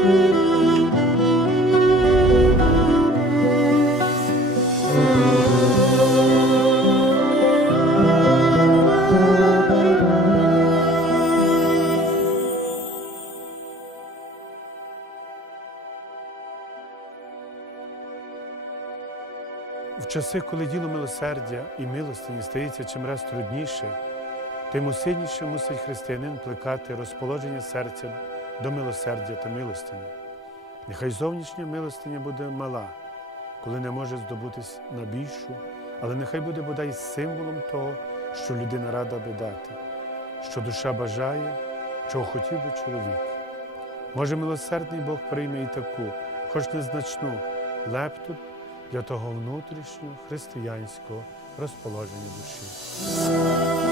В часи, коли діло милосердя і милостині стається чимраз трудніше, тим усильніше мусить християнин плекати розположення серця до милосердя та милостині. Нехай зовнішня милостиня буде мала, коли не може здобутись на більшу, але нехай буде бодай символом того, що людина рада би дати, що душа бажає, чого хотів би чоловік. Може, милосердний Бог прийме і таку, хоч незначну, лепту для того внутрішнього християнського розположення душі.